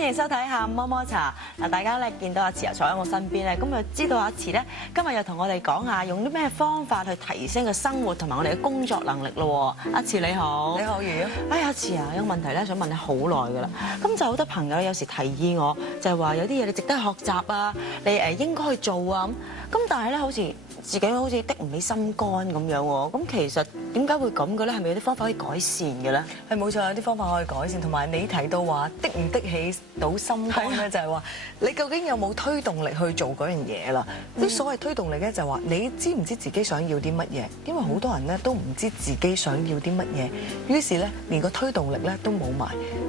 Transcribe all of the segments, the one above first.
迎收睇下午摸摸茶。嗱，大家咧見到阿慈坐喺我身邊咧，咁就知道阿慈咧今日又同我哋講下用啲咩方法去提升個生活同埋我哋嘅工作能力咯。阿慈你好，你好，如如。哎，阿慈啊，有個問題咧想問你好耐噶啦。咁就好多朋友有時提議我，就係話有啲嘢你值得學習啊，你應該去做啊咁但係咧好似自己好似的唔起心肝咁樣喎。咁其實點解會咁嘅咧？係咪有啲方法可以改善嘅咧？係冇錯，有啲方法可以改善，同埋你提到話的唔的起到心肝咧，就係話你究竟有冇推動力去做嗰樣嘢啦？啲所謂推動力咧，就係話你知唔知自己想要啲乜嘢？因為好多人咧都唔知自己想要啲乜嘢，於是咧連個推動力咧都冇埋。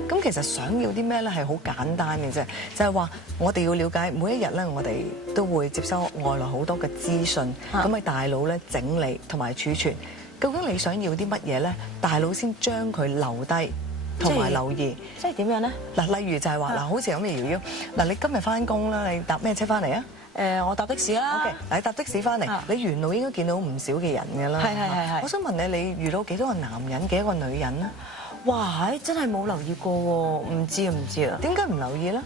咁其實想要啲咩咧係好簡單嘅啫，就係話我哋要了解每一日咧，我哋都會接收外來好多嘅資訊，咁喺大腦咧整理同埋儲存。究竟你想要啲乜嘢咧？大腦先將佢留低同埋留意。即係點樣咧？嗱，例如就係話嗱，好似咁嘅瑤瑤，嗱，你今日翻工啦，你搭咩車翻嚟啊？我搭的士啦。OK，嗱，你搭的士翻嚟，你沿路應該見到唔少嘅人㗎啦。係。我想問你，你遇到幾多個男人，幾多個女人咧？哇！真係冇留意過喎，唔知啊。點解唔留意咧？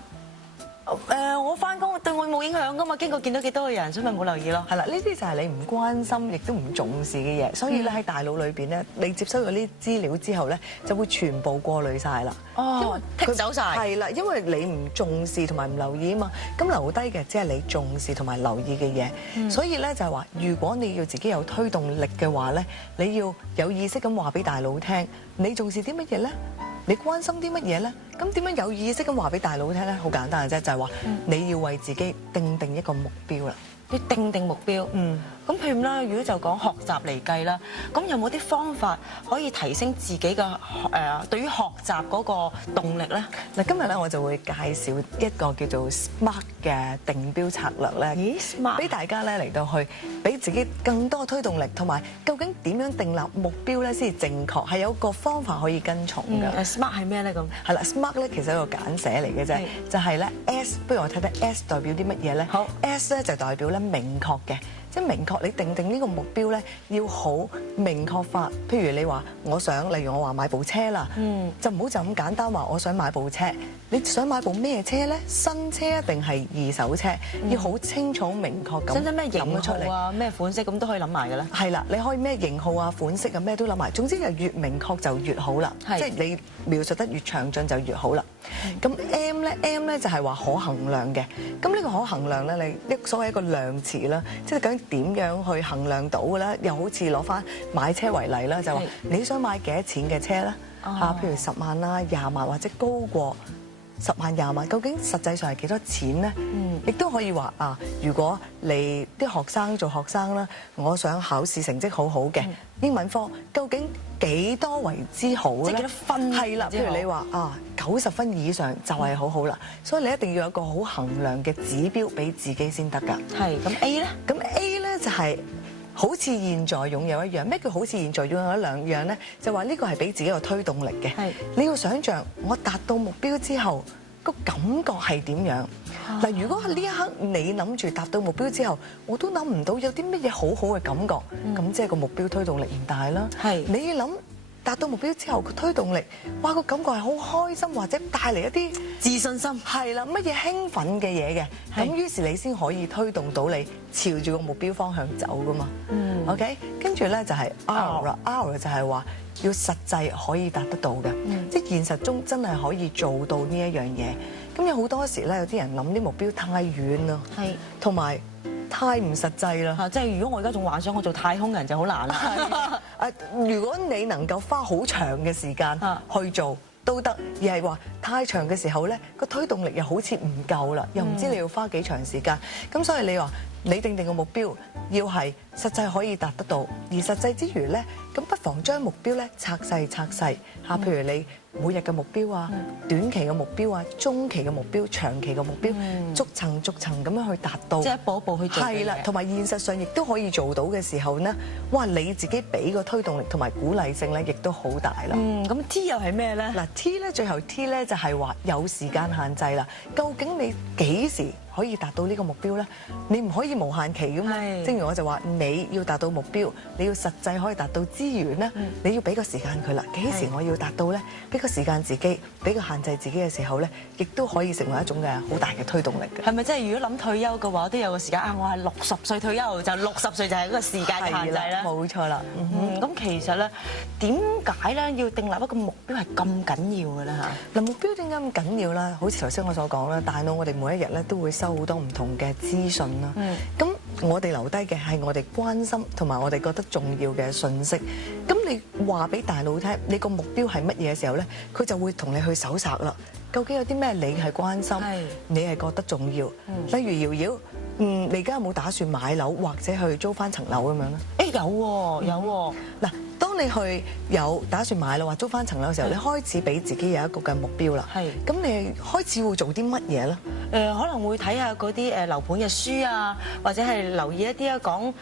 我翻工對我冇影響噶嘛，經過見到幾多個人，所以咪冇留意咯。係啦，呢啲就係你唔關心，亦都唔重視嘅嘢，所以咧喺大腦裏邊咧，你接收咗呢啲資料之後咧，就會全部過濾晒啦。哦，剔走晒。係啦，因為你唔重視同埋唔留意啊嘛，咁留低嘅只係你重視同埋留意嘅嘢。所以咧就係話，如果你要自己有推動力嘅話咧，你要有意識咁話俾大腦聽，你重視啲乜嘢咧？你關心啲乜嘢咧？咁點樣有意識咁話俾大腦聽咧？好簡單嘅啫，就係話你要為自己定一個目標啦。要定目標。咁譬如啦，如果就講學習嚟計啦，咁有冇啲方法可以提升自己嘅對於學習嗰個動力咧？嗱，今日咧我就會介紹一個叫做 SMART 嘅定標策略咧，俾大家咧嚟到去俾自己更多推動力，同埋究竟點樣訂立目標咧先至正確，係有個方法可以跟從㗎。SMART 係咩咧？咁係啦，SMART 咧其實係一個簡寫嚟嘅啫，就係咧 S， 不如我睇睇 S 代表啲乜嘢咧？好 ，S 咧就代表咧明確嘅。即係明確，你定呢個目標咧，要好明確化。譬如你話我想，例如我話買部車啦，就唔好就咁簡單話我想買部車。你想買部咩車咧？新車定係二手車？要好清楚明確咁。甚至咩型號啊、咩款式咁都可以諗埋嘅咧。係啦，你可以咩型號啊、款式啊咩都諗埋。總之就越明確就越好啦。即係你描述得越詳盡就越好啦。咁 M 咧就係話可衡量嘅。咁呢個可衡量咧，你所謂一個量詞啦，即係究竟點樣去衡量到嘅咧？又好似攞翻買車為例啦，就話你想買幾多錢嘅車咧？譬如10萬啦、20萬或者高過10萬、20萬，究竟實際上係幾多錢咧？亦都可以話啊，如果你啲學生做學生啦，我想考試成績好好嘅英文科，究竟幾多為之好咧？即係幾多分？係啦，譬如你話啊90分以上就係好好啦，所以你一定要有一個好衡量嘅指標俾自己先得㗎。係咁 A 咧？咁 A 咧就係好似現在擁有一樣。咩叫好似現在擁有一兩樣咧？就話呢個係俾自己個推動力嘅。係你要想像我達到目標之後個感覺係點樣？嗱，如果喺呢一刻你諗住達到目標之後，我都諗唔到有啲乜嘢好好嘅感覺，咁即係個目標推動力唔大啦。係你要諗達到目標之後個推動力，哇，個感覺係好開心，或者帶嚟一啲自信心。係啦，乜嘢興奮嘅嘢嘅，咁於是你先可以推動到你朝住個目標方向走噶嘛。OK， 跟住咧就係 R 啦，R 就係話要實際可以達得到嘅，即係現實中真係可以做到呢一樣嘢。咁有好多時咧，有啲人諗啲目標太遠啦，同埋太唔實際啦。即係如果我而家仲幻想我做太空人就好難啦。如果你能夠花好長嘅時間去做都得，而係話太長嘅時候咧，個推動力又好似唔夠啦，又唔知你要花幾長時間。咁所以你話你定個目標要係實際可以達得到，而實際之餘咧，咁不妨將目標咧拆細嚇。譬如你每日嘅目標啊、短期嘅目標啊、中期嘅目標、長期嘅目標，逐層咁樣去達到，即係一步一步去做。係啦，同埋現實上亦都可以做到嘅時候呢，哇！你自己俾個推動力同埋鼓勵性咧，亦都好大啦。咁 T 又係咩咧？嗱 T 咧，最後 T 咧就係話有時間限制啦。究竟你幾時可以達到呢個目標咧？你唔可以無限期噶嘛。正如我就話，你要達到目標，你要實際可以達到資源咧，你要俾個時間佢啦。幾時我要達到咧？俾個時間自己，俾個限制自己嘅時候咧，亦都可以成為一種嘅好大嘅推動力嘅。係咪即係如果諗退休嘅話，都有個時間啊？我係60歲退休，就60歲就係嗰個時間嘅限制咧。冇錯啦。咁其實咧，點解咧要訂立一個目標係咁緊要嘅咧嚇？嗱，目標點解咁緊要啦？好似頭先我所講啦，大腦我哋每一日咧都會收好多唔同嘅資訊啦。咁我哋留低嘅係我哋關心同埋我哋覺得重要嘅信息。咁你話俾大腦聽，你個目標係乜嘢嘅時候咧，佢就會同你去搜索啦。究竟有啲咩你係關心，你係覺得重要？例如瑤瑤，你而家有冇打算買樓或者去租翻層樓咁樣咧？有喎，有喎。嗱，當你去有打算買樓或租翻層樓嘅時候，你開始俾自己有一個嘅目標啦。咁你開始會做啲乜嘢咧？可能會睇下嗰啲樓盤嘅書啊，或者係留意一啲講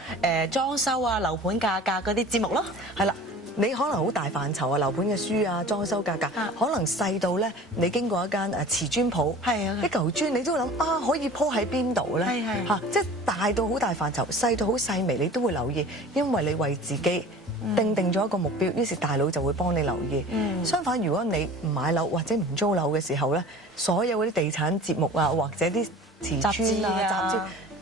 裝修啊、樓盤價格嗰啲節目咯。係啦。你可能好大範疇啊，樓盤嘅書啊，裝修價格，可能細到咧，你經過一間瓷磚鋪，一嚿磚你都會諗啊，可以鋪喺邊度咧？即係大到好大範疇，細到好細微，你都會留意，因為你為自己定咗一個目標，於是大腦就會幫你留意。相反，如果你唔買樓或者唔租樓嘅時候咧，所有嗰啲地產節目啊，或者啲瓷磚啊、雜誌、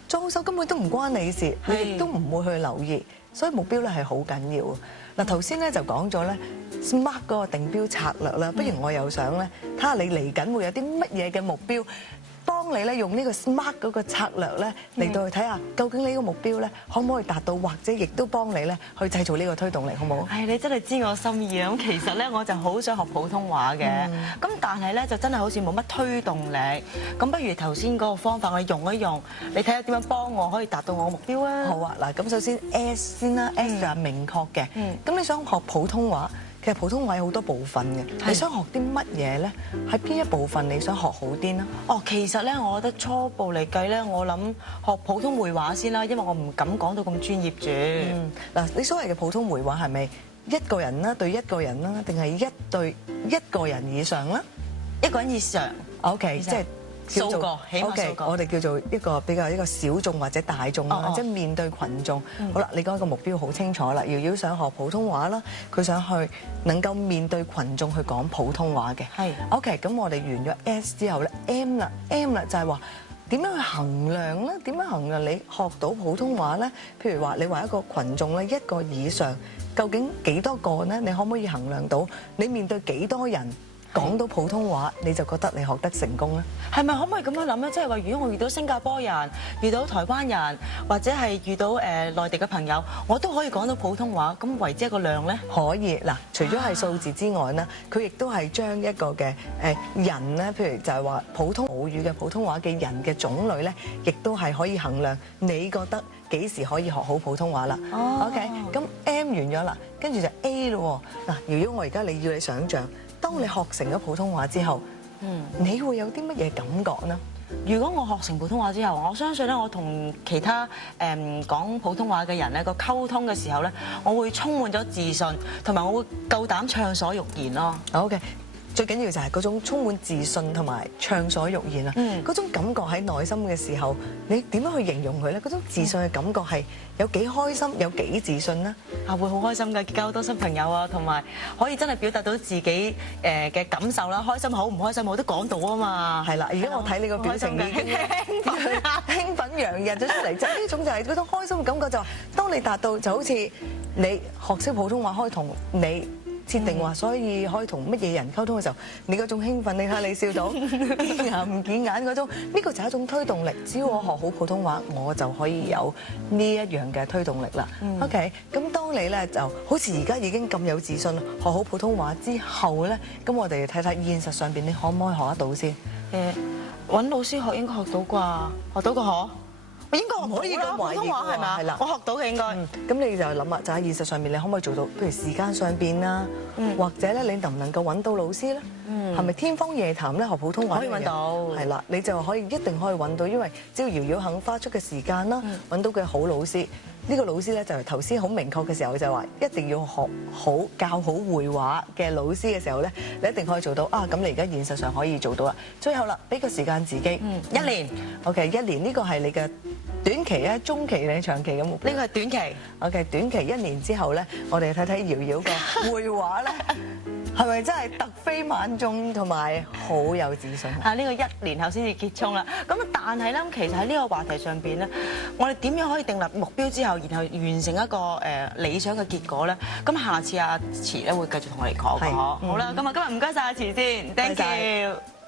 裝修根本都唔關你事，你亦都唔會去留意。所以目標咧係好緊要。嗱，頭先咧就講咗咧 SMART 嗰個定標策略啦，不如我又想咧睇下你嚟緊會有啲乜嘢嘅目標，幫你咧用呢個 SMART 嗰個策略咧嚟到去睇下，究竟你個目標咧可唔可以達到，或者亦都幫你咧去製造呢個推動力，好唔好？係，你真係知我心意啊！咁其實咧我就好想學普通話嘅，咁但係咧就真係好似冇乜推動力。咁不如頭先嗰個方法我用一用，你睇下點樣幫我可以達到我嘅目標啊？好啊，嗱，咁首先 S 先啦，S 就係明確嘅。咁你想學普通話，其實普通話有好多部分嘅，你想學啲乜嘢咧？喺邊一部分你想學好啲呢？其實咧，我覺得初步嚟計咧，我諗學普通會話先啦，因為我唔敢講到咁專業住。嗱，你所謂嘅普通會話係咪一個人啦對一個人啦，定係一對一個人以上啦？一個人以上。OK，即係數個，起碼數個。我哋叫做一個小眾或者大眾啦，即係面對群眾。好啦，你講個目標好清楚啦，瑤瑤想學普通話啦，佢想去能夠面對群眾去講普通話嘅。係。OK，咁我哋完咗 S 之後咧 ，M 啦就係話點樣去衡量咧？點樣衡量你學到普通話咧？譬如話你話一個群眾咧，一個以上，究竟幾多個咧？你可唔可以衡量到你面對幾多人？講到普通話，你就覺得你學得成功咧？係咪可唔可以咁樣諗咧？即係話，如果我遇到新加坡人、遇到台灣人，或者係遇到內地嘅朋友，我都可以講到普通話，咁為之一個量咧？可以嗱，除咗係數字之外咧，佢亦都係將一個嘅人咧，譬如就係話普通母語嘅普通話嘅人嘅種類咧，亦都係可以衡量你覺得幾時可以學好普通話啦。OK，咁 M 完咗啦，跟住就 A 咯。嗱，瑤瑤，我而家要你想像。當你學成咗普通話之後，你會有啲乜嘢感覺呢？如果我學成普通話之後，我相信咧，我同其他講普通話嘅人咧個溝通嘅時候咧，我會充滿咗自信，同埋我會夠膽暢所欲言咯。OK。最緊要就係嗰種充滿自信同埋暢所欲言啊！嗰種感覺喺內心嘅時候，你點樣去形容佢咧？嗰種自信嘅感覺係有幾開心，有幾自信呢？會好開心㗎，結交好多新朋友啊，同埋可以真係表達到自己嘅感受啦，開心好唔開心我都講到啊嘛。係啦，而家我睇你個表情已經興奮洋溢咗出嚟，就呢種就係嗰種開心嘅感覺，就話當你達到就好似你學識普通話可以同你設定話，所以可以同乜嘢人溝通嘅時候，你嗰種興奮，你睇下你笑到見牙唔見眼嗰種，呢個就係一種推動力。只要我學好普通話，我就可以有呢一樣嘅推動力啦。OK，咁當你咧就好似而家已經咁有自信，學好普通話之後咧，咁我哋睇睇現實上邊你可唔可以學得到先？揾老師學應該學到啩，學到個可？我應該唔可以講普通話係嘛？係啦，我學到嘅應該。咁你就諗啦，就喺現實上面，你可唔可以做到？譬如時間上邊啦，或者咧，你能唔能夠揾到老師咧？係咪天方夜譚咧？學普通話可以揾到。係啦，你就一定可以揾到，因為只要瑤瑤肯花出嘅時間啦，揾到嘅好老師，呢個老師咧就係頭先好明確嘅時候就話，一定要學好教好繪畫嘅老師嘅時候咧，你一定可以做到啊！咁你而家現實上可以做到啦。最後啦，俾個時間自己1年。OK， 1年呢個係你嘅短期咧、中期定長期嘅目標？呢個係短期。OK， 短期1年之後咧，我哋睇睇瑤瑤嘅繪畫咧，係咪真係突飛猛進同埋好有自信啊？呢個1年後先至結束啦。咁但係咧，其實喺呢個話題上邊咧，我哋點樣可以訂立目標之後，然後完成一個理想嘅結果咧？咁下次阿慈咧會繼續同我哋講嘅。好啦，咁啊今日唔該晒阿慈先，thank you。